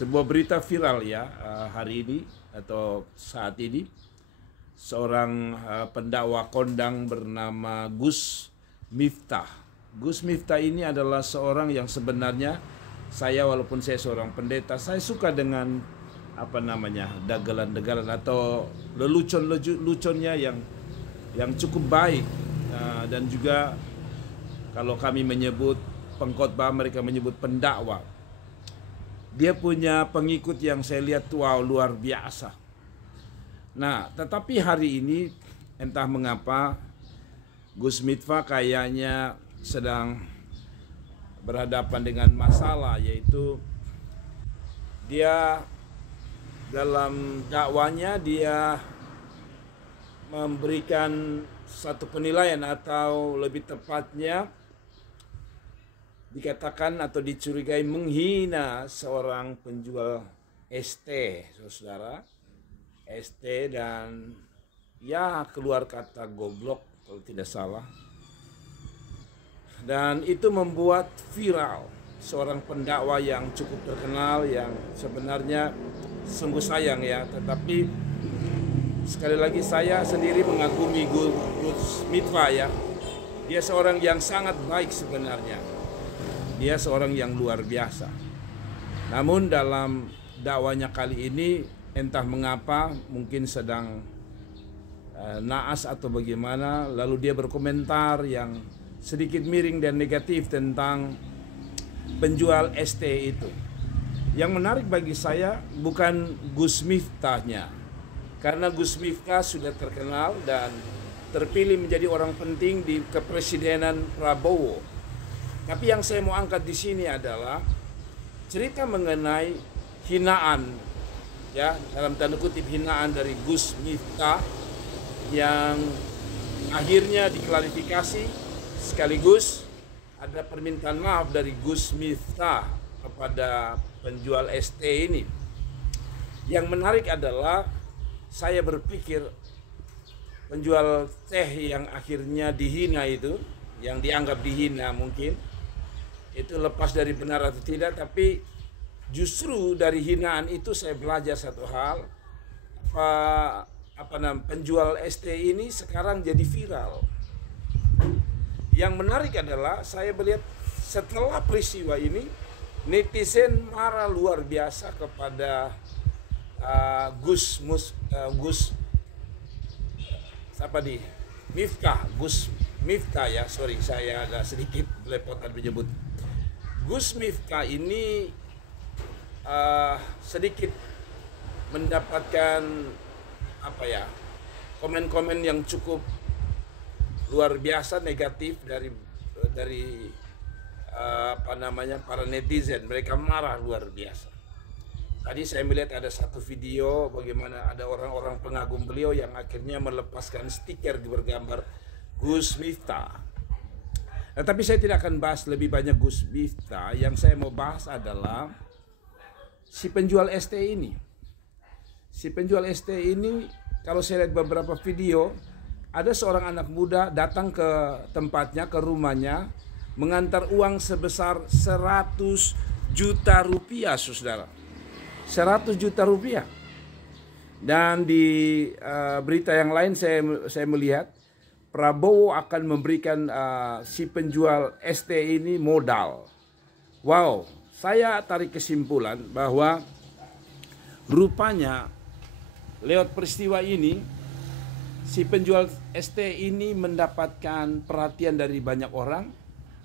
Sebuah berita viral ya hari ini atau saat ini, seorang pendakwa kondang bernama Gus Miftah. Gus Miftah ini adalah seorang yang sebenarnya walaupun saya seorang pendeta, saya suka dengan dagelan-dagelan atau lelucon-leluconnya yang cukup baik, dan juga kalau kami menyebut pengkhotbah, mereka menyebut pendakwa. Dia punya pengikut yang saya lihat wow, luar biasa. Nah, tetapi hari ini entah mengapa Gus Miftah kayaknya sedang berhadapan dengan masalah, yaitu dia dalam dakwanya dia memberikan satu penilaian, atau lebih tepatnya dikatakan atau dicurigai menghina seorang penjual ST, saudara, ST, dan ya keluar kata goblok kalau tidak salah. Dan itu membuat viral seorang pendakwa yang cukup terkenal, yang sebenarnya sungguh sayang ya, tetapi sekali lagi saya sendiri mengagumi Gus Miftah ya. Dia seorang yang sangat baik sebenarnya. Dia seorang yang luar biasa. Namun dalam dakwanya kali ini entah mengapa mungkin sedang naas atau bagaimana, lalu dia berkomentar yang sedikit miring dan negatif tentang penjual ST itu. Yang menarik bagi saya bukan Gus Miftahnya, karena Gus Miftah sudah terkenal dan terpilih menjadi orang penting di kepresidenan Prabowo. Tapi yang saya mau angkat di sini adalah cerita mengenai hinaan, ya, dalam tanda kutip hinaan dari Gus Miftah yang akhirnya diklarifikasi, sekaligus ada permintaan maaf dari Gus Miftah kepada penjual ST ini. Yang menarik adalah saya berpikir penjual teh yang akhirnya dihina itu, yang dianggap dihina mungkin, itu lepas dari benar atau tidak, tapi justru dari hinaan itu saya belajar satu hal, penjual ST ini sekarang jadi viral. Yang menarik adalah saya melihat setelah peristiwa ini netizen marah luar biasa kepada Gus Miftah ya, sorry saya agak sedikit belepotan menyebut. Gus Miftah ini sedikit mendapatkan komen-komen yang cukup luar biasa negatif dari para netizen. Mereka marah luar biasa. Tadi saya melihat ada satu video bagaimana ada orang-orang pengagum beliau yang akhirnya melepaskan stiker bergambar Gus Miftah. Tapi saya tidak akan bahas lebih banyak Gus Miftah. Yang saya mau bahas adalah si penjual ST ini. Si penjual ST ini, kalau saya lihat beberapa video, ada seorang anak muda datang ke tempatnya, ke rumahnya, mengantar uang sebesar 100 juta rupiah, saudara. 100 juta rupiah. Dan di berita yang lain saya melihat Prabowo akan memberikan si penjual ST ini modal. Wow, saya tarik kesimpulan bahwa rupanya lewat peristiwa ini si penjual ST ini mendapatkan perhatian dari banyak orang,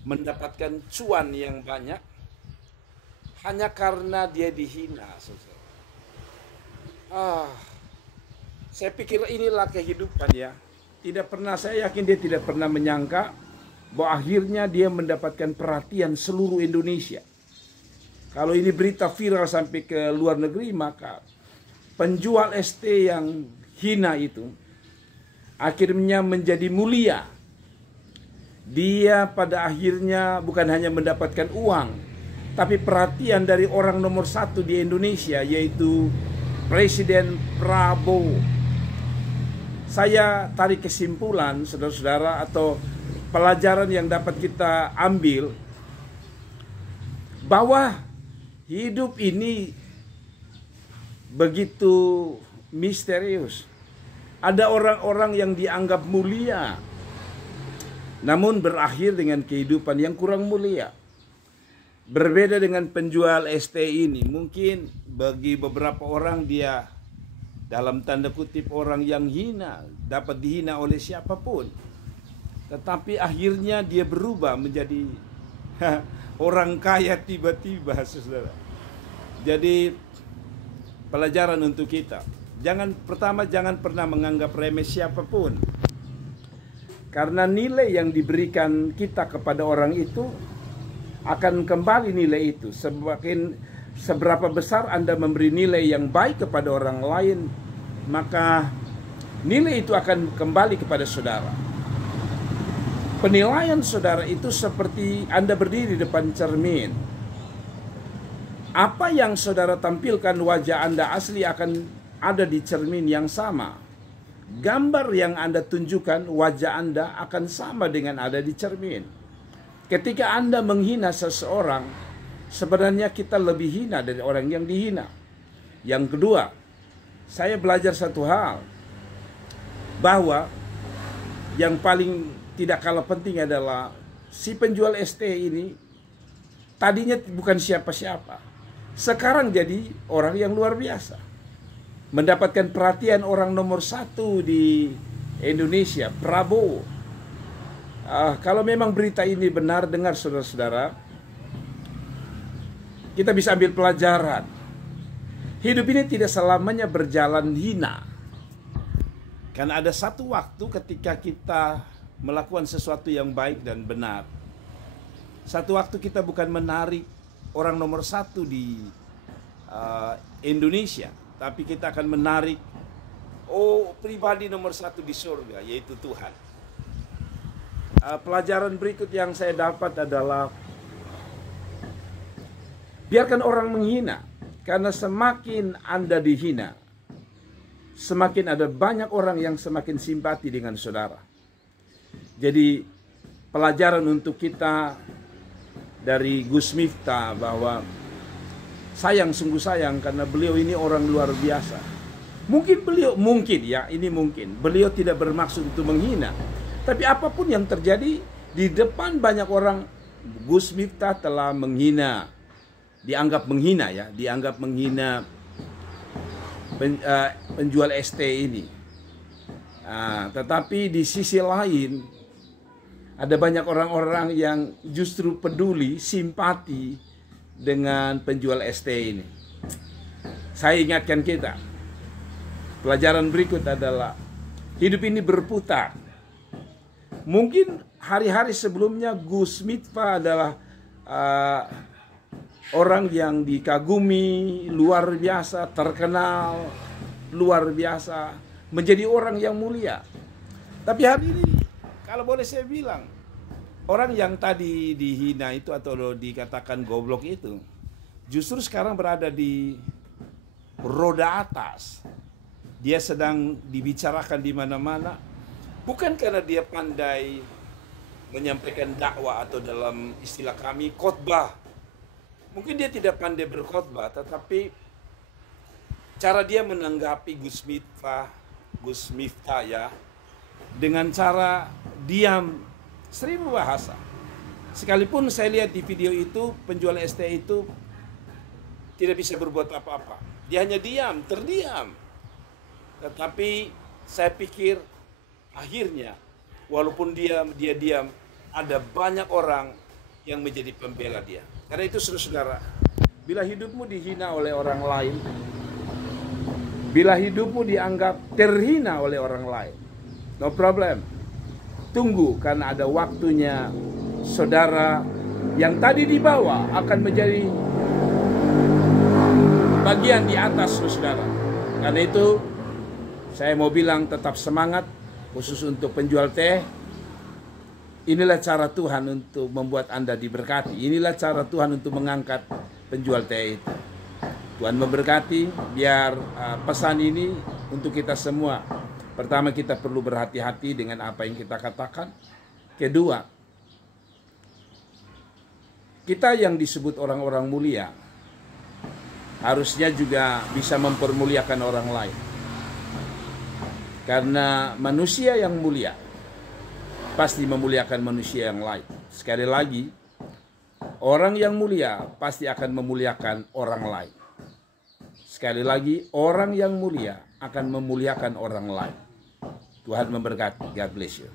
mendapatkan cuan yang banyak hanya karena dia dihina. Saya pikir inilah kehidupan ya. Saya yakin dia tidak pernah menyangka bahwa akhirnya dia mendapatkan perhatian seluruh Indonesia. Kalau ini berita viral sampai ke luar negeri, maka penjual ST yang hina itu akhirnya menjadi mulia. Dia pada akhirnya bukan hanya mendapatkan uang, tapi perhatian dari orang nomor satu di Indonesia, yaitu Presiden Prabowo. Saya tarik kesimpulan, saudara-saudara, atau pelajaran yang dapat kita ambil, bahwa hidup ini begitu misterius. Ada orang-orang yang dianggap mulia, namun berakhir dengan kehidupan yang kurang mulia. Berbeda dengan penjual ST ini, mungkin bagi beberapa orang dia dalam tanda kutip orang yang hina, dapat dihina oleh siapapun. Tetapi akhirnya dia berubah menjadi orang kaya tiba-tiba, saudara. Jadi pelajaran untuk kita. Jangan pernah menganggap remeh siapapun. Karena nilai yang diberikan kita kepada orang itu akan kembali nilai itu. Seberapa besar Anda memberi nilai yang baik kepada orang lain, maka nilai itu akan kembali kepada saudara. Penilaian saudara itu seperti Anda berdiri di depan cermin. Apa yang saudara tampilkan, wajah Anda asli akan ada di cermin yang sama. Gambar yang Anda tunjukkan, wajah Anda akan sama dengan ada di cermin. Ketika Anda menghina seseorang, sebenarnya kita lebih hina dari orang yang dihina. Yang kedua, saya belajar satu hal, bahwa yang paling tidak kalah penting adalah si penjual ST ini tadinya bukan siapa-siapa. Sekarang jadi orang yang luar biasa. Mendapatkan perhatian orang nomor 1 di Indonesia, Prabowo. Kalau memang berita ini benar, dengar saudara-saudara, kita bisa ambil pelajaran. Hidup ini tidak selamanya berjalan hina. Karena ada satu waktu ketika kita melakukan sesuatu yang baik dan benar. Satu waktu kita bukan menarik orang nomor 1 di Indonesia, tapi kita akan menarik pribadi nomor 1 di surga, yaitu Tuhan. Pelajaran berikut yang saya dapat adalah biarkan orang menghina, karena semakin Anda dihina, semakin ada banyak orang yang semakin simpati dengan saudara. Jadi pelajaran untuk kita dari Gus Miftah bahwa sungguh sayang karena beliau ini orang luar biasa. Mungkin beliau tidak bermaksud untuk menghina. Tapi apapun yang terjadi di depan banyak orang, Gus Miftah telah menghina, dianggap menghina penjual ST ini. Tetapi di sisi lain ada banyak orang-orang yang justru peduli, simpati dengan penjual ST ini. Saya ingatkan kita, pelajaran berikut adalah hidup ini berputar. Mungkin hari-hari sebelumnya Gus Miftah adalah orang yang dikagumi, luar biasa, terkenal, luar biasa, menjadi orang yang mulia. Tapi hari ini, kalau boleh saya bilang, orang yang tadi dihina itu atau dikatakan goblok itu, justru sekarang berada di roda atas. Dia sedang dibicarakan di mana-mana, bukan karena dia pandai menyampaikan dakwah atau dalam istilah kami khotbah. Mungkin dia tidak pandai berkhotbah, tetapi cara dia menanggapi Gus Miftah ya, dengan cara diam, 1000 bahasa. Sekalipun saya lihat di video itu, penjual ST itu tidak bisa berbuat apa-apa. Dia hanya diam, terdiam. Tetapi saya pikir akhirnya, walaupun dia diam, ada banyak orang yang menjadi pembela dia. Karena itu saudara-saudara, bila hidupmu dihina oleh orang lain, bila hidupmu dianggap terhina oleh orang lain, no problem. Tunggu, karena ada waktunya saudara yang tadi di bawah akan menjadi bagian di atas saudara. Karena itu saya mau bilang tetap semangat, khusus untuk penjual teh. Inilah cara Tuhan untuk membuat Anda diberkati. Inilah cara Tuhan untuk mengangkat penjual teh itu. Tuhan memberkati. Biar pesan ini untuk kita semua. Pertama, kita perlu berhati-hati dengan apa yang kita katakan. Kedua, kita yang disebut orang-orang mulia, harusnya juga bisa mempermuliakan orang lain. Karena manusia yang mulia pasti memuliakan manusia yang lain. Sekali lagi, orang yang mulia pasti akan memuliakan orang lain. Sekali lagi, orang yang mulia akan memuliakan orang lain. Tuhan memberkati. God bless you.